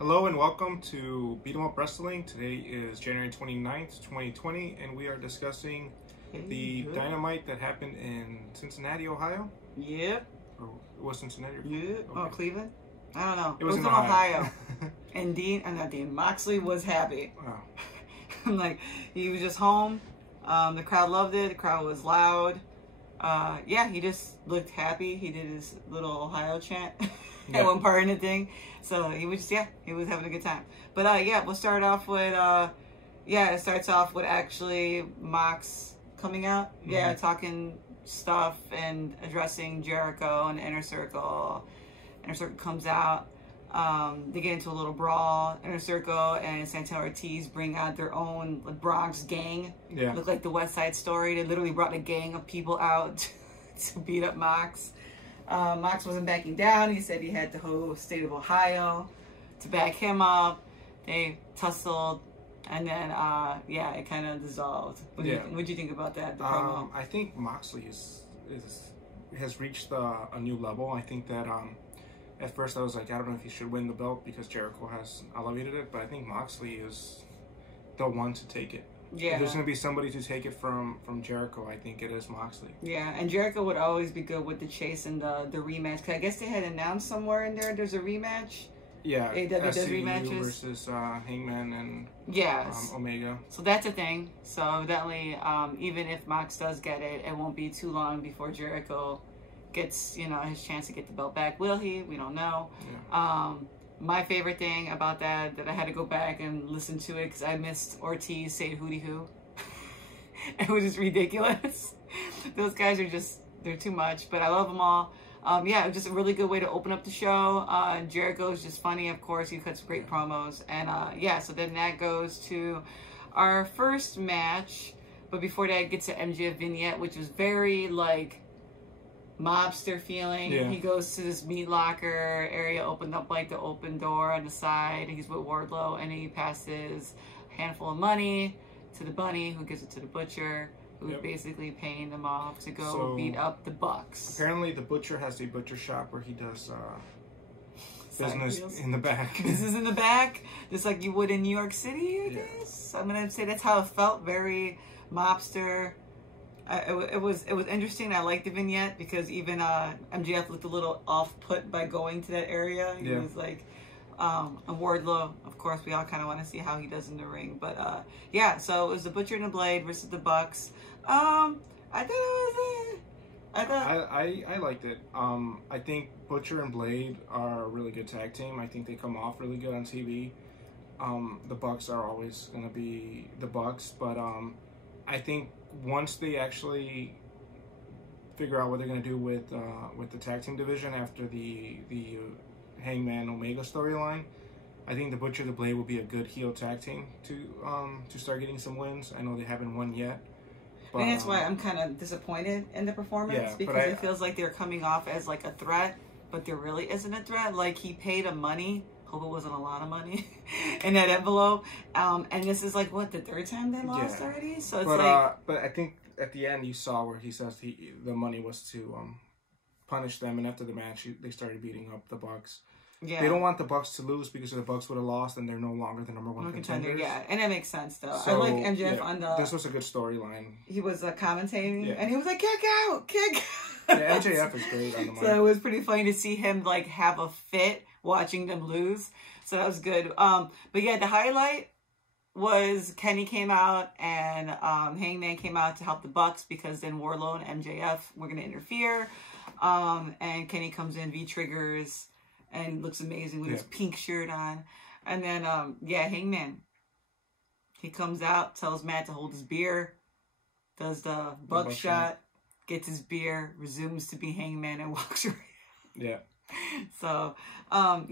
Hello and welcome to Beat 'em Up Wrestling. Today is January 29th, 2020, and we are discussing the Dynamite that happened in Cincinnati, Ohio. Yep. Or it was Cincinnati? Yep. Okay. Oh, Cleveland? I don't know. It was in Ohio. And Dean Moxley was happy. Wow. Like, he was just home. The crowd loved it. The crowd was loud. Yeah, he just looked happy. He did his little Ohio chant at one part in the thing. So he was just, he was having a good time. But yeah, we'll start off with, it starts off with actually Mox coming out. Mm-hmm. Yeah, talking stuff and addressing Jericho and the Inner Circle. Inner Circle comes out. They get into a little brawl. Inner Circle and Santana Ortiz bring out their own Bronx gang. Yeah. Look like the West Side Story. They literally brought a gang of people out to beat up Mox. Mox wasn't backing down. He said he had the whole state of Ohio to back him up. They tussled, and then it kind of dissolved. What do you think about that? The promo? I think Moxley has reached a new level. I think that at first I was like, I don't know if he should win the belt because Jericho has elevated it, but I think Moxley is the one to take it. Yeah. If there's going to be somebody to take it from Jericho, I think it is Moxley. Yeah, and Jericho would always be good with the chase and the rematch. Because I guess they had announced somewhere in there's a rematch. Yeah, AEW does rematches. Versus Hangman and Omega. So that's a thing. So evidently, even if Mox does get it, it won't be too long before Jericho gets, his chance to get the belt back. Will he? We don't know. Yeah. My favorite thing about that I had to go back and listen to it because I missed Ortiz say hootie hoo. It was just ridiculous. Those guys are they're too much, but I love them all. It was just a really good way to open up the show. Jericho is just funny, of course. He cuts great promos. And so then that goes to our first match. But before that, it gets to MJF vignette, which was very mobster feeling. Yeah. He goes to this meat locker area, opened up the open door on the side. He's with Wardlow, and he passes a handful of money to the bunny, who gives it to the butcher, who's basically paying them off to go beat up the Bucks. Apparently, the butcher has a butcher shop where he does business in the back. Business in the back, just like you would in New York City, I guess. I'm gonna say that's how it felt. Very mobster. It was interesting. I liked the vignette because even MJF looked a little off-put by going to that area. He was like, and Wardlow, of course, we all kind of want to see how he does in the ring. But so it was the Butcher and the Blade versus the Bucks. I liked it. I think Butcher and Blade are a really good tag team. I think they come off really good on TV. The Bucks are always going to be the Bucks, but I think once they actually figure out what they're going to do with the tag team division after the Hangman Omega storyline, I think the Butcher the Blade will be a good heel tag team to start getting some wins. I know they haven't won yet. But, and that's why I'm kind of disappointed in the performance because it feels like they're coming off as a threat, but there really isn't a threat. Like, he paid him money. Hope it wasn't a lot of money in that envelope. And this is the third time they lost already. So it's but I think at the end you saw where he says the money was to punish them, and after the match they started beating up the Bucks. Yeah. They don't want the Bucks to lose because if the Bucks would have lost, then they're no longer the number one contenders. Yeah, and that makes sense though. So, I like MJF on the. This was a good storyline. He was commentating, and he was like, "Kick out, kick out." Yeah, MJF is great on the mic. So it was pretty funny to see him have a fit watching them lose. So that was good. But yeah, the highlight was Kenny came out and Hangman came out to help the Bucks because then Wardlow and MJF were going to interfere. And Kenny comes in, V-triggers, and looks amazing with his pink shirt on. And then, Hangman. He comes out, tells Matt to hold his beer, does the buckshot, gets his beer, resumes to be Hangman, and walks away. Yeah. So, I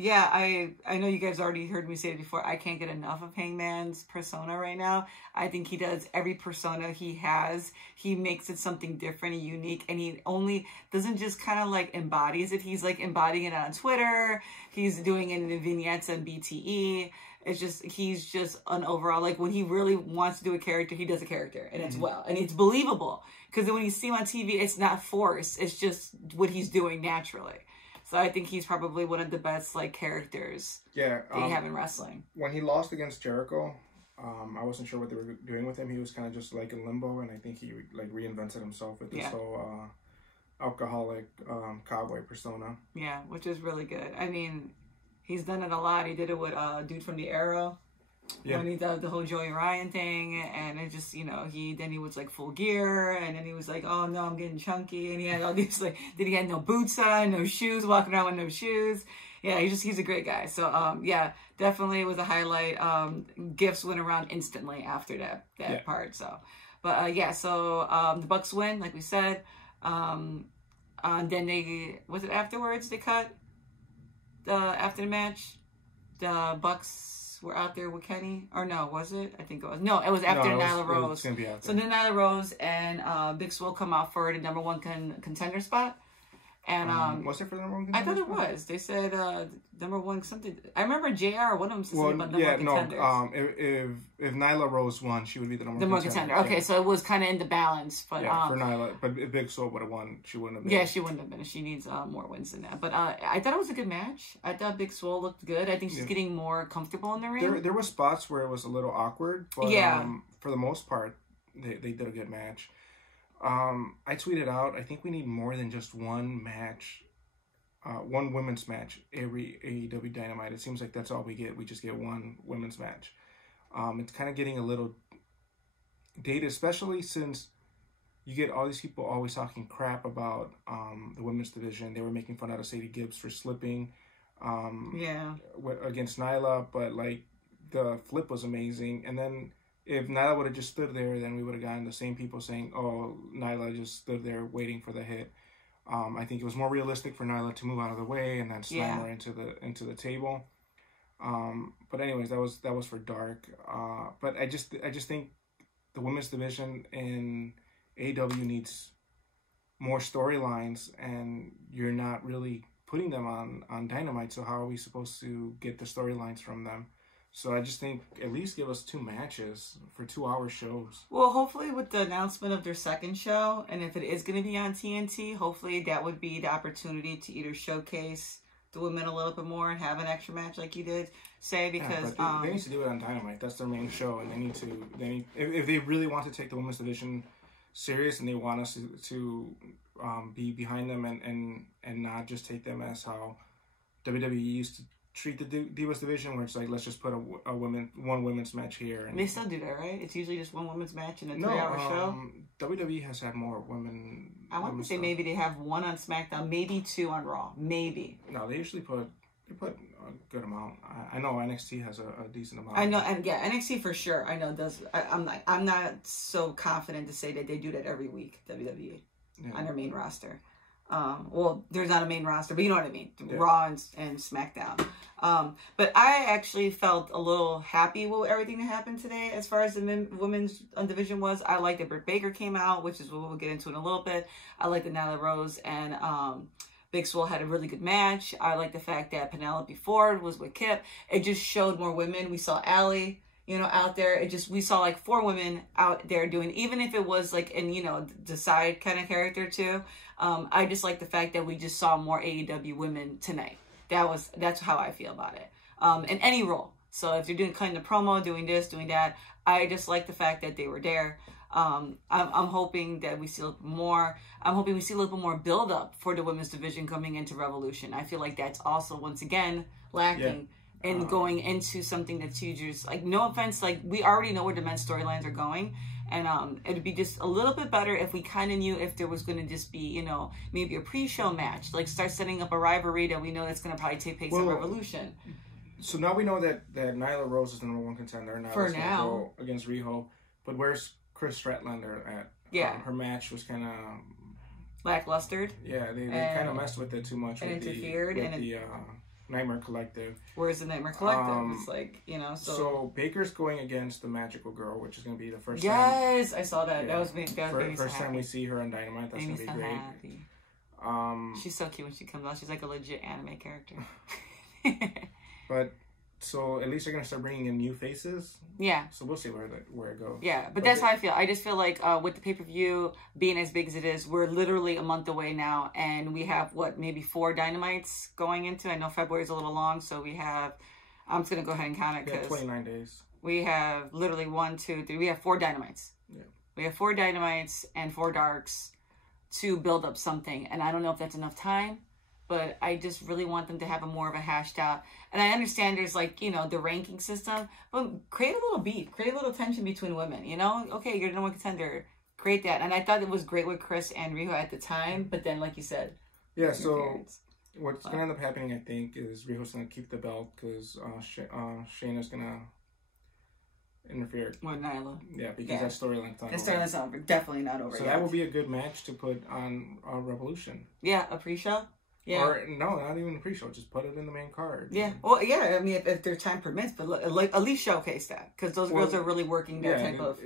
know you guys already heard me say it before. I can't get enough of Hangman's persona right now. I think he does every persona he has. He makes it something different and unique, and he only doesn't just kind of embodies it. He's embodying it on Twitter. He's doing it in the vignettes on BTE. It's just, he's just an overall, when he really wants to do a character, he does a character, and it's well, and it's believable. Because when you see him on TV, it's not forced. It's just what he's doing naturally. So I think he's probably one of the best like characters that you have in wrestling. When he lost against Jericho, I wasn't sure what they were doing with him. He was kind of just like in limbo, and I think he like reinvented himself with this whole alcoholic cowboy persona. Yeah, which is really good. I mean, he's done it a lot. He did it with dude from the Arrow. Yeah. When he did the whole Joey Ryan thing, and it just, he was like full gear, and then he was like, oh no, I'm getting chunky, and he had all these then he had no boots on, no shoes, walking around with no shoes. Yeah, he's a great guy. So yeah, definitely was a highlight. Gifts went around instantly after that part. So, but so the Bucks win, like we said. Then was it afterwards they cut after the match, the Bucks were out there with Kenny, or no, was it? I think it was. No, it was after Nyla Rose. So then Nyla Rose and Big Swole come out for the number one contender spot. And was it for the number one contender? I thought it was. They said number one something. I remember JR, one of them said about number one contenders. If Nyla Rose won, she would be the number one contender. Okay, yeah. So it was kind of in the balance. But for Nyla, but if Big Swole would have won, she wouldn't have been. Yeah, she wouldn't have been. She needs more wins than that. But I thought it was a good match. I thought Big Swole looked good. I think she's getting more comfortable in the ring. There were spots where it was a little awkward, but for the most part, they did a good match. I tweeted out, I think we need more than just one match, one women's match every AEW Dynamite. It seems like that's all we get. We just get one women's match. It's kind of getting a little dated, especially since you get all these people always talking crap about the women's division. They were making fun out of Sadie Gibbs for slipping against Nyla, but like the flip was amazing. And then if Nyla would have just stood there, then we would have gotten the same people saying, oh, Nyla just stood there waiting for the hit. I think it was more realistic for Nyla to move out of the way and then slam her into the table. But anyways, that was for Dark. But I just think the women's division in AEW needs more storylines, and you're not really putting them on Dynamite. So how are we supposed to get the storylines from them? So I just think at least give us 2 matches for 2-hour shows. Well, hopefully with the announcement of their second show, and if it is going to be on TNT, hopefully that would be the opportunity to either showcase the women a little bit more and have an extra match like you did say, because they need to do it on Dynamite. That's their main show, and they need if they really want to take the women's division serious and they want us to be behind them and not just take them as how WWE used to treat the Divas division, where it's like, let's just put one women's match here. And they still do that, right? It's usually just one women's match in a 3-hour show. WWE has had more women. I want to say maybe they have 1 on SmackDown, maybe 2 on Raw, maybe. No, they usually put a good amount. I know NXT has a decent amount. I know, and NXT for sure. I know does. I'm not so confident to say that they do that every week. WWE on their main roster. Well, there's not a main roster, but you know what I mean. Raw and SmackDown. But I actually felt a little happy with everything that happened today as far as the women's division was. I like that Britt Baker came out, which is what we'll get into in a little bit. I like that Nyla Rose and Big Swole had a really good match. I like the fact that Penelope Ford was with Kip. It just showed more women. We saw Allie, out there. We saw like 4 women out there doing, even if it was like in, the side kind of character too. I just like the fact that we just saw more AEW women tonight. That's how I feel about it. In any role. So if they're doing kind of promo, doing this, doing that, I just like the fact that they were there. I'm hoping that we see a little more. I'm hoping we see a little bit more build up for the women's division coming into Revolution. I feel like that's also once again lacking in going into something that's huge. Like, no offense, like we already know where the men's storylines are going. And it'd be just a little bit better if we kind of knew if there was going to just be, maybe a pre-show match. Like, start setting up a rivalry that we know that's going to probably take place in Revolution. So now we know that Nyla Rose is the number 1 contender. Now for now. Go against Riho. But where's Chris Statlander at? Yeah. Her match was kind of lackluster. Yeah, they kind of messed with it too much. And interfered. The Nightmare Collective. Where's the Nightmare Collective? It's like, So Baker's going against the Magical Girl, which is going to be the first time. Yes, I saw that. Yeah. That was me. First time we see her on Dynamite. That's going to be great. She's so cute when she comes out. She's like a legit anime character. But So at least they're gonna start bringing in new faces. Yeah. So we'll see where it goes. Yeah, but that's how I feel. I just feel like with the pay-per-view being as big as it is, we're literally a month away now, and we have maybe 4 Dynamites going into. I know February's a little long, so we have. I'm just gonna go ahead and count it because 29 days. We have literally 1, 2, 3. We have 4 Dynamites. Yeah. We have 4 Dynamites and 4 Darks to build up something, and I don't know if that's enough time. But I just really want them to have more of a hashed out. And I understand there's like, the ranking system, but create a little beef, create a little tension between women, Okay, you're the number 1 contender. Create that. And I thought it was great with Chris and Riho at the time, but then like you said. Yeah, so what's going to end up happening, I think, is Riho's going to keep the belt because Shayna's going to interfere. With Nyla. Yeah, because that storyline's not over. That storyline's not over. Definitely not over yet. So that will be a good match to put on Revolution. Yeah, a pre-show. Yeah. Or no, not even a pre-show. Just put it in the main card. Yeah. Well, yeah. I mean, if their time permits, but like at least showcase that because those girls are really working that type of.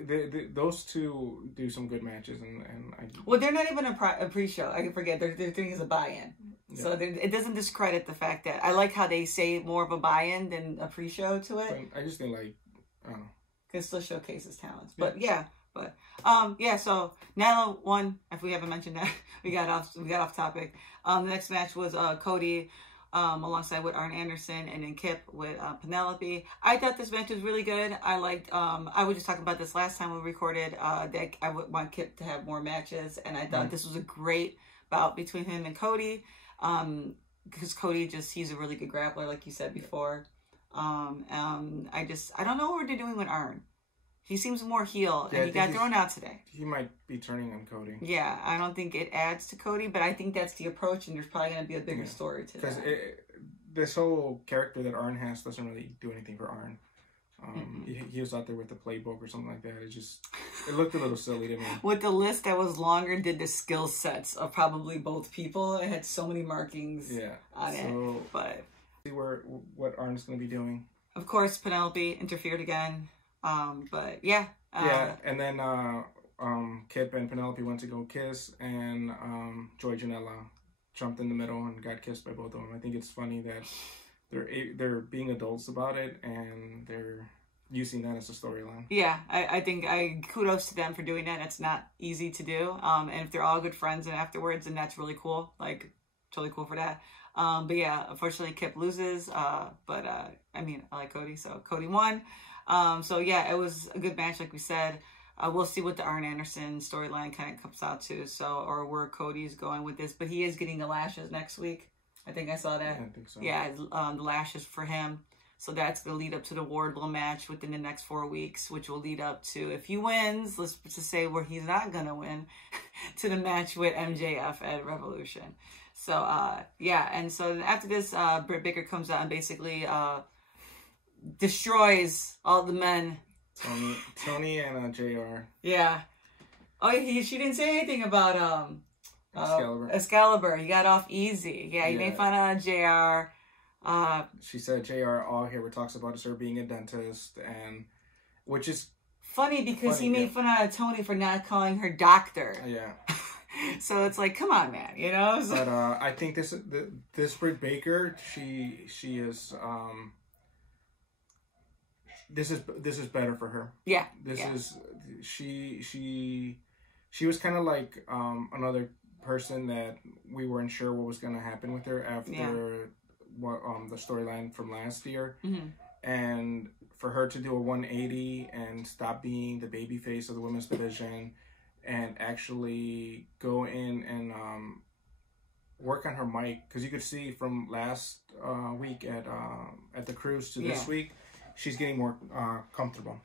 Those two do some good matches, and Well, they're not even a pre-show. I can forget. Their thing is a buy-in, so it doesn't discredit the fact that I like how they say more of a buy-in than a pre-show to it. But I just think I don't know. It still showcases talents, but so Nyla won. If we haven't mentioned that, we got off topic. The next match was Cody alongside with Arn Anderson, and then Kip with Penelope. I thought this match was really good. I liked. I was just talking about this last time we recorded. That I would want Kip to have more matches, and I thought this was a great bout between him and Cody. Because Cody he's a really good grappler, like you said before. I don't know what they're doing with Arn. He seems more heel, and he got thrown out today. He might be turning on Cody. Yeah, I don't think it adds to Cody, but I think that's the approach, and there's probably going to be a bigger story to that. Because this whole character that Arn has doesn't really do anything for Arn. He was out there with the playbook or something like that. It looked a little silly to me. With the list that was longer did the skill sets of probably both people. It had so many markings on it. But see what Arn's going to be doing. Of course, Penelope interfered again. But yeah, and then Kip and Penelope went to go kiss, and Joy Janela jumped in the middle and got kissed by both of them. I think it's funny that they're being adults about it, and they're using that as a storyline. Yeah, I think kudos to them for doing that. It's not easy to do. And if they're all good friends and afterwards, then that's really cool. Like, it's really cool for that. But yeah, unfortunately Kip loses. But I mean, I like Cody, so Cody won. So yeah, it was a good match, like we said. We'll see what the Arn Anderson storyline kind of comes out to, or where Cody's going with this. But he is getting the lashes next week. I think I saw that. Yeah, I think so. Yeah, the lashes for him. So that's going to lead up to the Wardlow match within the next 4 weeks, which will lead up to, if he wins, let's just say where he's not going to win, to the match with MJF at Revolution. So, yeah, and so after this, Britt Baker comes out and basically destroys all the men. Tony and JR. Yeah. Oh, she didn't say anything about Excalibur. He got off easy. Yeah, he made fun of JR. She said JR all he ever talks about is her being a dentist, and which is funny because he made fun of Tony for not calling her doctor. Yeah. So it's like, come on, man, you know. So, but I think this Britt Baker, she is this is better for her. Yeah. She was kind of like another person that we weren't sure what was going to happen with her after the storyline from last year. Mm-hmm. And for her to do a 180 and stop being the baby face of the women's division and actually go in and work on her mic, because you could see from last week at the cruise to this week, she's getting more comfortable.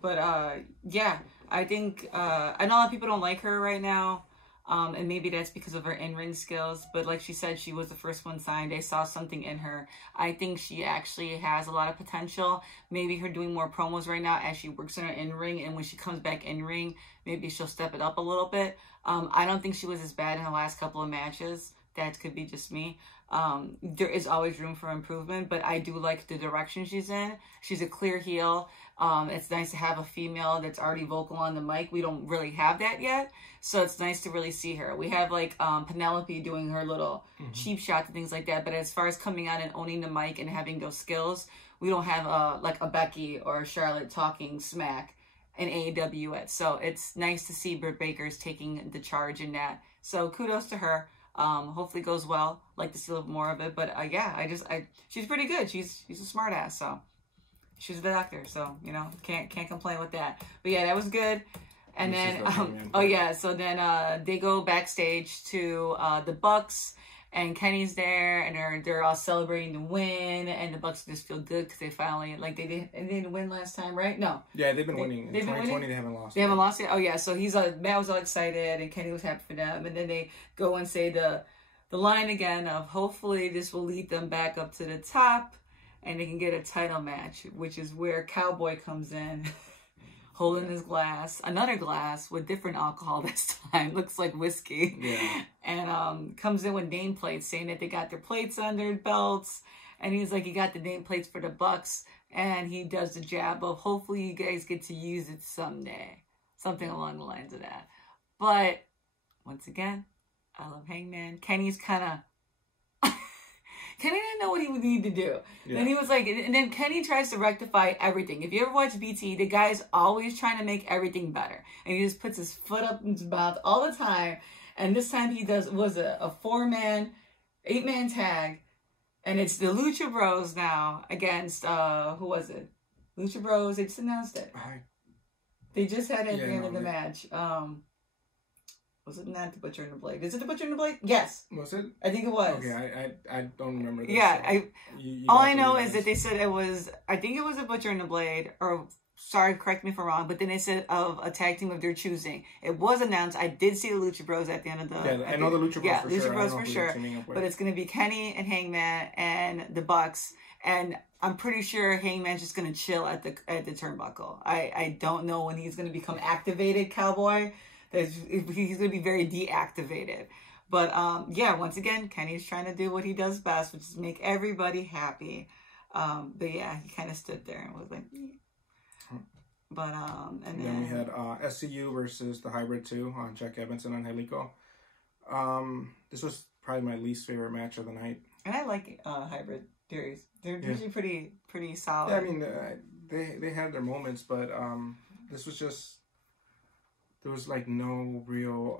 But yeah, I think I know a lot of people don't like her right now, and maybe that's because of her in-ring skills. But like she said, she was the first one signed. They saw something in her. I think she actually has a lot of potential. Maybe her doing more promos right now as she works in her in-ring, and when she comes back in-ring, maybe she'll step it up a little bit. I don't think she was as bad in the last couple of matches that could be just me. There is always room for improvement, but I do like the direction she's in. She's a clear heel. It's nice to have a female that's already vocal on the mic. We don't really have that yet, so it's nice to really see her. We have like Penelope doing her little cheap shots and things like that, but as far as coming out and owning the mic and having those skills, we don't have like a Becky or a Charlotte talking smack in AEW yet. So it's nice to see Britt Baker's taking the charge in that. So kudos to her. Hopefully it goes well. Like to see a little more of it, but yeah, she's pretty good. She's a smart ass. So she's the doctor. So you know, can't complain with that. But yeah, that was good. And then so then they go backstage to the Bucks, and Kenny's there, and they're all celebrating the win, and the Bucks just feel good because they finally they didn't win last time, right? No. Yeah, they've been winning. In 2020, they haven't lost. They haven't lost yet. Oh yeah, so Matt was all excited, and Kenny was happy for them, and then they go and say the line again of hopefully this will lead them back up to the top, and they can get a title match, which is where Cowboy comes in. Holding his glass, another glass with different alcohol this time. Looks like whiskey. Yeah. And comes in with nameplates saying that they got their plates on their belts. And he's like, you got the nameplates for the Bucks. And he does the jab of, hopefully you guys get to use it someday. Something along the lines of that. But, once again, I love Hangman. Kenny's kind of... Kenny didn't know what he would need to do. Yeah. And he was like, and then Kenny tries to rectify everything. If you ever watch BT, the guy's always trying to make everything better. And he just puts his foot up in his mouth all the time. And this time he was a 8-man tag. And it's the Lucha Bros now against, who was it? Lucha Bros, they just announced it. They just had it at the end of the match. Was it not the Butcher and the Blade? Is it the Butcher and the Blade? Yes. Was it? I think it was. Okay, I don't remember this. Yeah, all I know is that they said it was, I think it was a Butcher and the Blade, or, sorry, correct me if I'm wrong, but then they said of a tag team of their choosing. It was announced. I did see the Lucha Bros at the end of the... Yeah, I know the Lucha Bros yeah, for Lucha sure. Bros for sure. But it's going to be Kenny and Hangman and the Bucks. And I'm pretty sure Hangman's just going to chill at the turnbuckle. I don't know when he's going to become activated Cowboy. He's going to be very deactivated. But, yeah, once again, Kenny's trying to do what he does best, which is make everybody happy. But, yeah, he kind of stood there and was like, But, and then we had SCU versus the Hybrid 2 on Jack Evans and Angelico. This was probably my least favorite match of the night. And I like Hybrid theories. They're usually pretty solid. Yeah, I mean, they had their moments, but this was just... There was like no real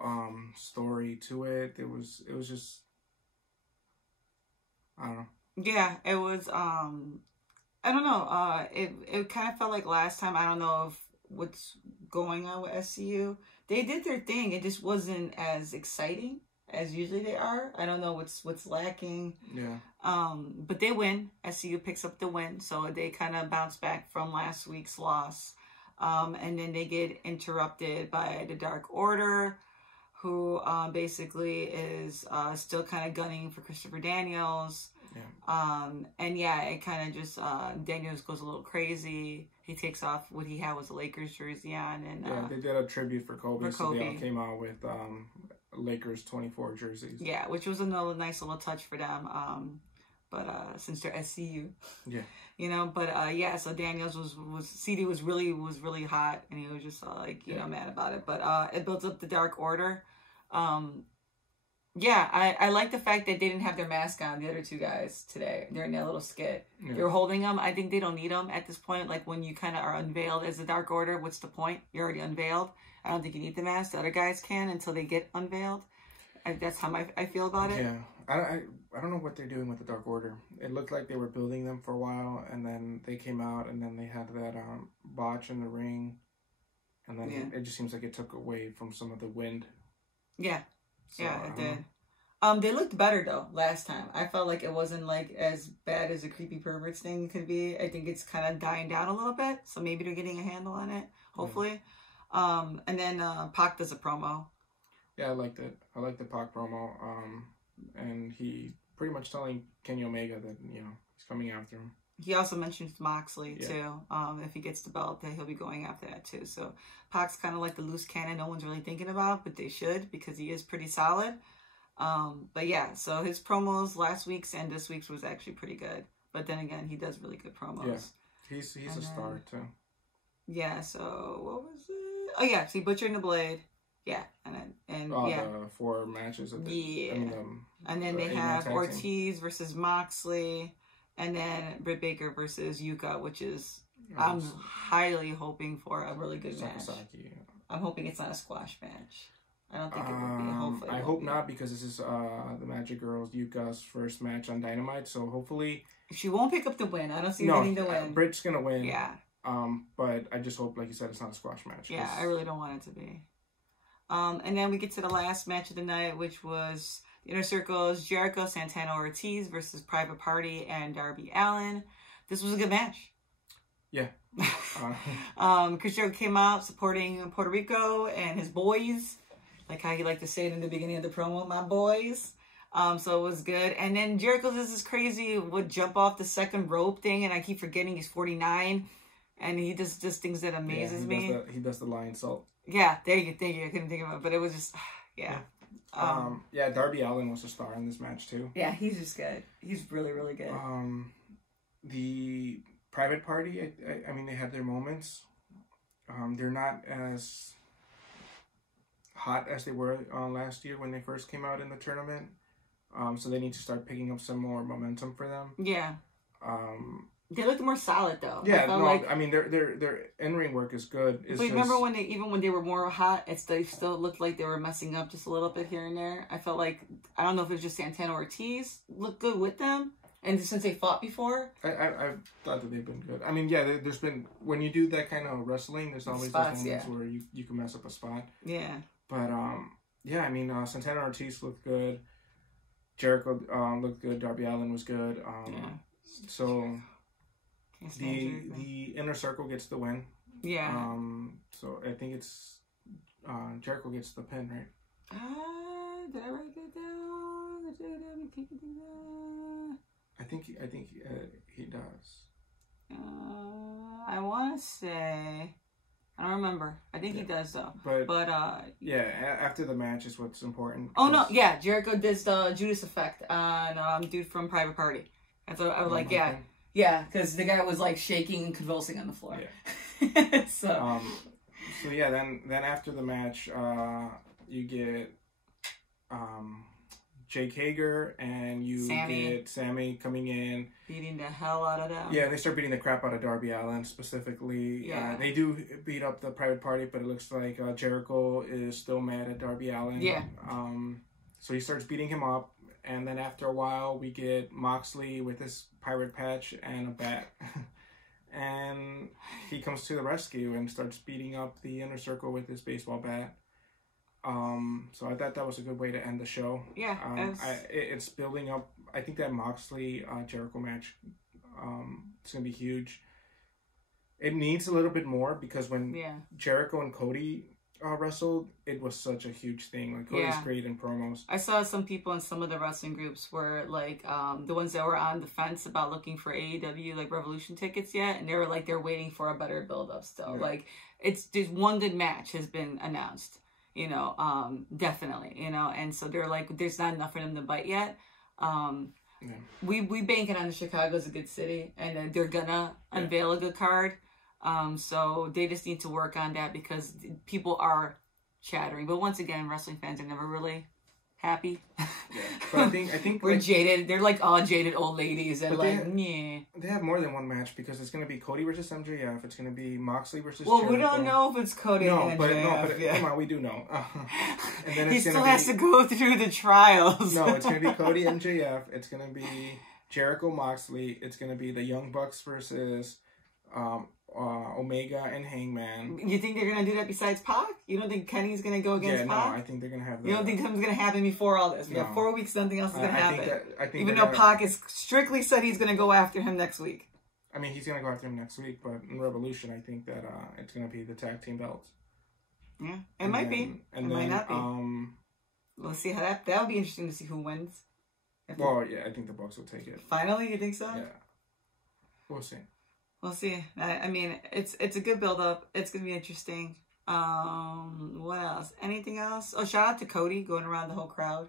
story to it. It was just, I don't know. Yeah, it was I don't know. It kind of felt like last time. I don't know if what's going on with SCU. They did their thing. It just wasn't as exciting as usually they are. I don't know what's lacking. Yeah. But they win. SCU picks up the win, so they kind of bounce back from last week's loss. And then they get interrupted by the Dark Order, who basically is still kind of gunning for Christopher Daniels. Yeah. And yeah, it kind of just, Daniels goes a little crazy. He takes off what he had was a Lakers jersey on. And yeah, they did a tribute for Kobe, so they all came out with Lakers 24 jerseys. Yeah, which was another nice little touch for them. But since they're SCU, yeah, you know. But yeah, so Daniels CD was really hot, and he was just like mad about it. But it builds up the Dark Order. Yeah, I like the fact that they didn't have their mask on. The other two guys today during that little skit, they were holding them. I think they don't need them at this point. Like when you kind of are unveiled as the Dark Order, what's the point? You're already unveiled. I don't think you need the mask. The other guys can until they get unveiled. That's how I feel about it. Yeah. I don't know what they're doing with the Dark Order. It looked like they were building them for a while, and then they came out, and then they had that botch in the ring, and then it just seems like it took away from some of the wind. Yeah, so, yeah, it did. They looked better though last time. I felt like it wasn't like as bad as a creepy perverts thing could be. I think it's kind of dying down a little bit, so maybe they're getting a handle on it. Hopefully, and then Pac does a promo. Yeah, I liked it. I liked the Pac promo. And he pretty much telling Kenny Omega that, he's coming after him. He also mentions Moxley, too. If he gets the belt, that he'll be going after that, too. So, Pac's kind of like the loose cannon no one's really thinking about, but they should, because he is pretty solid. But yeah, so his promos last week's and this week's was actually pretty good. But then again, he does really good promos. Yeah, he's a star too. Yeah. So what was it? Oh yeah, see Butcher and the Blade. Yeah, and yeah, the 4 matches. Of the, yeah, I mean, and then they have Ortiz versus Moxley, and then Britt Baker versus Yuka, which is I'm highly hoping for a really good match. I'm hoping it's not a squash match. I don't think it would be. Hopefully, I hope not, because this is the Magic Girls Yuka's first match on Dynamite. So hopefully she won't pick up the win. I don't see her getting the win. Britt's gonna win. Yeah. But I just hope, like you said, it's not a squash match. Yeah, I really don't want it to be. And then we get to the last match of the night, which was the Inner Circle's Jericho Santana Ortiz versus Private Party and Darby Allin. This was a good match. Yeah. Chris Jericho came out supporting Puerto Rico and his boys, like how he liked to say it in the beginning of the promo, my boys. So it was good. And then Jericho does this crazy would jump off the second rope thing, and I keep forgetting he's 49, and he does just things that amazes me. He does the lion salt. Yeah, thank you. I couldn't think of it, but it was just, yeah. Yeah, Darby Allin was a star in this match too. Yeah, he's just good. He's really, really good. The Private Party, I mean, they have their moments. They're not as hot as they were last year when they first came out in the tournament. So they need to start picking up some more momentum for them. Yeah. They looked more solid though. Yeah, I mean their in-ring work is good. It's remember when they were more hot, they still looked like they were messing up just a little bit here and there. I felt like, I don't know if it was just Santana Ortiz looked good with them, and since they fought before, I thought that they've been good. I mean, yeah, there's been, when you do that kind of wrestling, there's always those moments where you can mess up a spot. Yeah. But yeah, I mean, Santana Ortiz looked good. Jericho looked good. Darby Allin was good. So. The Inner Circle gets the win. Yeah. So I think it's Jericho gets the pin, right? Did I write that down? I think he does. I want to say, I don't remember. I think he does though. But yeah, after the match is what's important. Oh no, yeah, Jericho does the Judas Effect on dude from Private Party. And so I was like, yeah. Thing. Yeah, because the guy was like shaking and convulsing on the floor. Yeah. So yeah, then after the match, you get Jake Hager and get Sammy coming in, beating the hell out of them. Yeah, they start beating the crap out of Darby Allin specifically. Yeah, they do beat up the Private Party, but it looks like Jericho is still mad at Darby Allin. Yeah. So he starts beating him up. And then after a while, we get Moxley with his pirate patch and a bat. And he comes to the rescue and starts beating up the Inner Circle with his baseball bat. So I thought that was a good way to end the show. Yeah. It's building up. I think that Moxley Jericho match, it's going to be huge. It needs a little bit more, because when Jericho and Cody wrestled, it was such a huge thing. Like, Cody's great in promos. I saw some people in some of the wrestling groups were like, the ones that were on the fence about looking for AEW like Revolution tickets yet, and they were like, they're waiting for a better build up still. Yeah. Like, there's one good match has been announced, definitely, and so they're like, there's not enough for them to bite yet. We bank it on the Chicago's a good city, and they're gonna unveil a good card. So they just need to work on that, because people are chattering. But once again, wrestling fans are never really happy. Yeah. But I think we're jaded. They're like all jaded old ladies, and they have more than one match, because it's going to be Cody versus MJF. It's going to be Moxley versus. Well, Jericho. We don't know if it's Cody and MJF. Come on, we do know. And then he still has to go through the trials. No, it's going to be Cody and MJF. It's going to be Jericho Moxley. It's going to be the Young Bucks versus Omega and Hangman. You think they're gonna do that besides Pac? You don't think Kenny's gonna go against Pac? No, I think they're gonna have that. You don't think something's gonna happen before all this? We have 4 weeks, something else is gonna happen. I think even though Pac has strictly said he's gonna go after him next week. I mean, he's gonna go after him next week, but in Revolution, I think that it's gonna be the tag team belts. Yeah, it might be. It might not be. We'll see how that would be interesting to see who wins. Well, yeah, I think the Bucks will take it. Finally, you think so? Yeah. We'll see. We'll see. I mean, it's a good build up. It's gonna be interesting. What else? Anything else? Oh, shout out to Cody going around the whole crowd,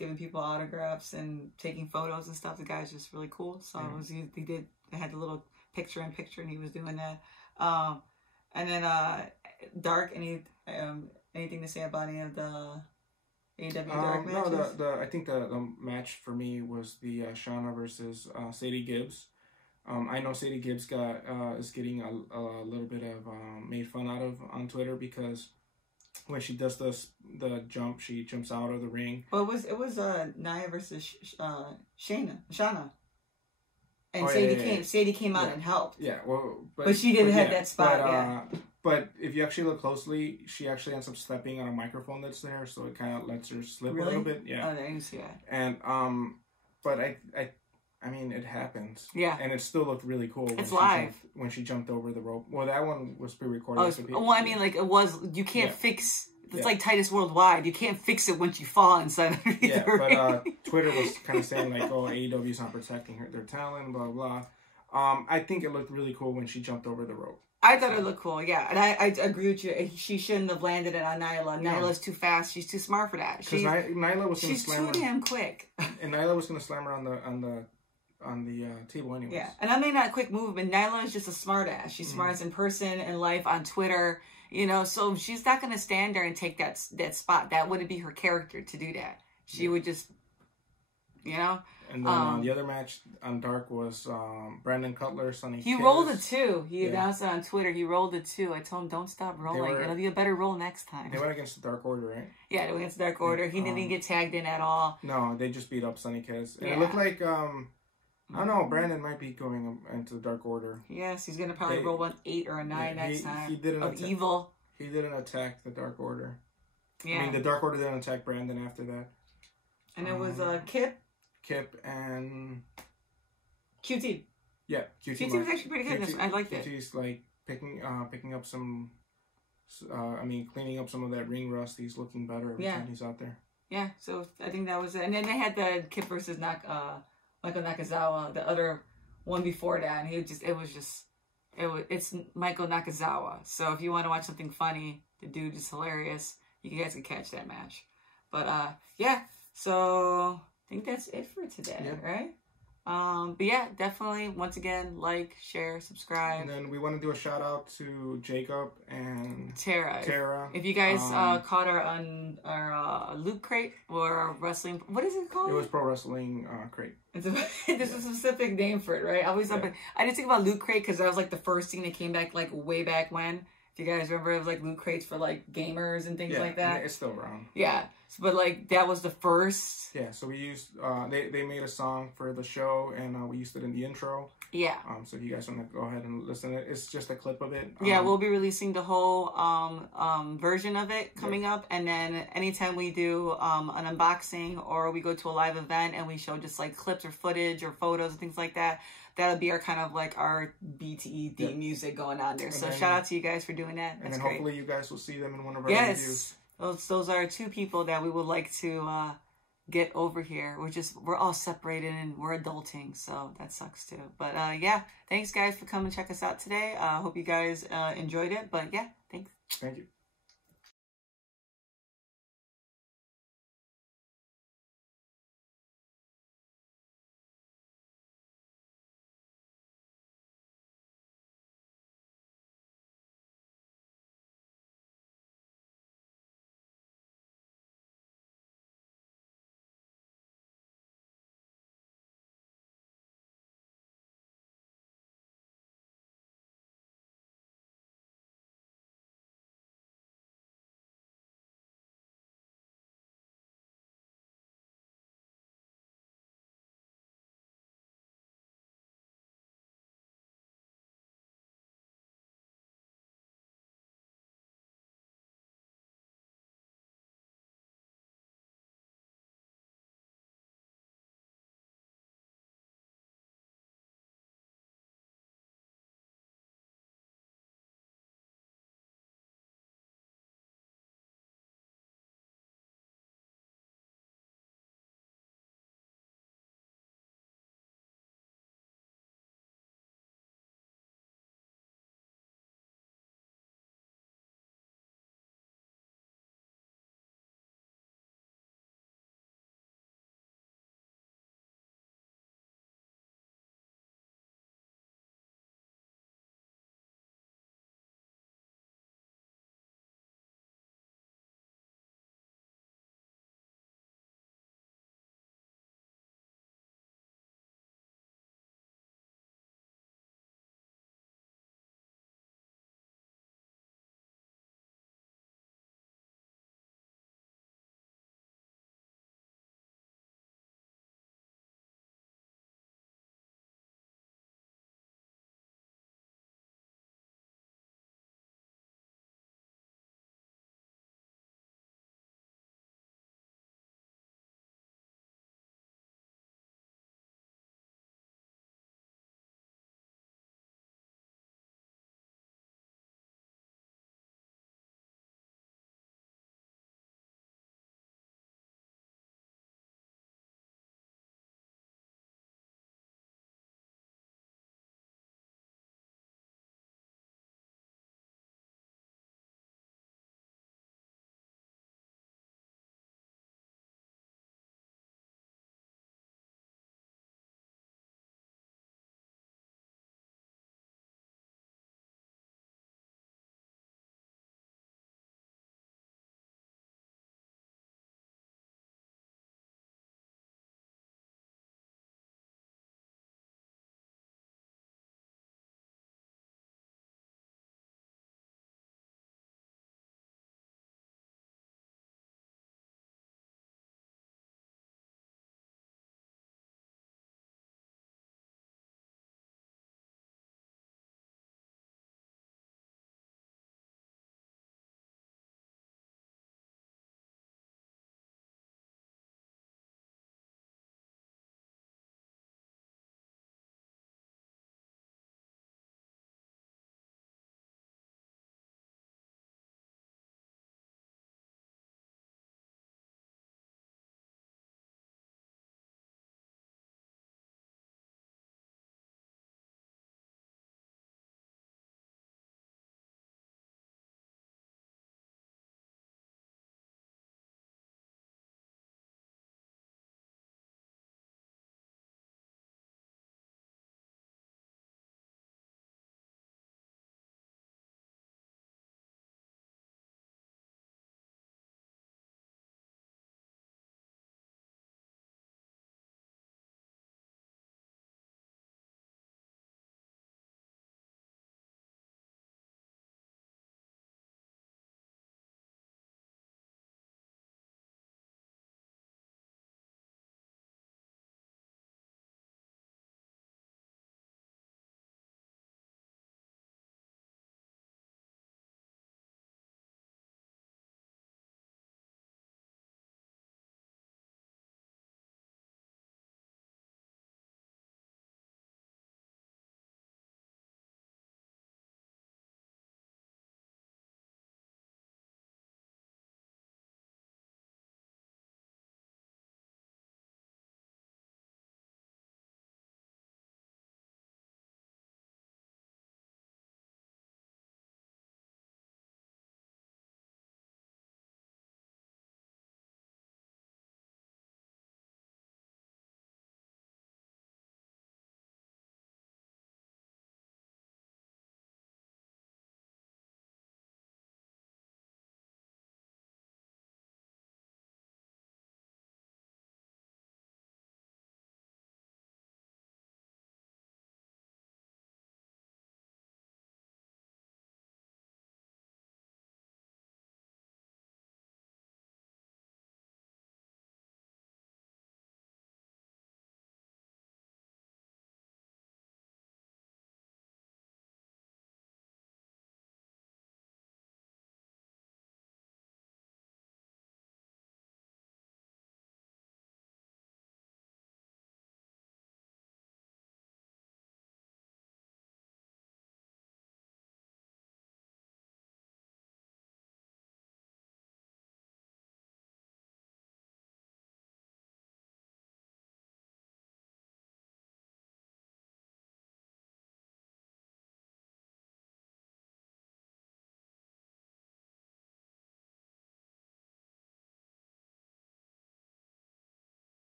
giving people autographs and taking photos and stuff. The guy's just really cool. So it was, they had the little picture in picture, and he was doing that. And then Dark, anything to say about any of the AEW Dark matches? No, I think the match for me was the Shauna versus Sadie Gibbs. I know Sadie Gibbs is getting a little bit of made fun out of on Twitter because when she does the jump, she jumps out of the ring. Well, it was Nia versus Shauna. And Sadie came out and helped. Yeah, well, but she didn't have that spot. But if you actually look closely, she actually ends up stepping on a microphone that's there, so it kind of lets her slip a little bit. Yeah. Oh, I didn't see that. And but I mean, it happens. Yeah. And it still looked really cool. It's live. When she jumped over the rope. Well, that one was pre-recorded. Well, I mean, like, it was, you can't fix, it's like Titus Worldwide. You can't fix it once you fall inside underneath the ring. But Twitter was kind of saying, like, oh, AEW's not protecting their talent, blah, blah. I think it looked really cool when she jumped over the rope. I thought it looked cool, yeah. And I agree with you. She shouldn't have landed it on Nyla. Nyla's too fast. She's too smart for that. Because Nyla was going to slam her. She's too damn quick. And Nyla was going to slam her on the table anyways. Yeah, and I mean not quick movement. Nyla is just a smart ass. She's smartest in person, in life, on Twitter. You know, so she's not going to stand there and take that spot. That wouldn't be her character to do that. She would just, you know. And then the other match on Dark was Brandon Cutler, Sonny Kiss. He rolled it too. He announced it on Twitter. He rolled it too. I told him, don't stop rolling. It'll be a better roll next time. They went against the Dark Order, right? Yeah, they went against the Dark Order. He didn't get tagged in at all. No, they just beat up Sonny Kiss. And it looked like, I don't know, Brandon might be going into the Dark Order. Yes, he's going to probably roll an 8 or a 9 next time. He didn't evil. He didn't attack the Dark Order. Yeah. I mean, the Dark Order didn't attack Brandon after that. And it was Kip and QT. Yeah, QT. QT was actually pretty good. I liked it. QT's like picking up some. Cleaning up some of that ring rust. He's looking better every time he's out there. Yeah, so I think that was it. And then they had the Kip versus Michael Nakazawa, the other one before that, and it's Michael Nakazawa. So if you want to watch something funny, the dude is hilarious. You guys can catch that match. But so I think that's it for today, right? But yeah, definitely, once again, like, share, subscribe. And then we want to do a shout out to Jacob and Tara. If you guys caught our Loot Crate or wrestling, what is it called? It was Pro Wrestling Crate. There's a specific name for it, right? I just think about Loot Crate because that was like the first thing that came back like way back when. If you guys remember, it was like Loot Crates for like gamers and things like that. Yeah, it's still around. Yeah, but like that was the first. Yeah, so we used they made a song for the show and we used it in the intro. Yeah. So if you guys want to go ahead and listen to it, it's just a clip of it. Yeah, we'll be releasing the whole version of it coming up, and then anytime we do an unboxing or we go to a live event and we show just like clips or footage or photos and things like that. That'll be our kind of like our BTE music going on there. And so then, shout out to you guys for doing that. That's great. Hopefully you guys will see them in one of our reviews. Those are two people that we would like to get over here. We're all separated and we're adulting, so that sucks too. But yeah, thanks guys for coming to check us out today. Hope you guys enjoyed it. But yeah, thanks. Thank you.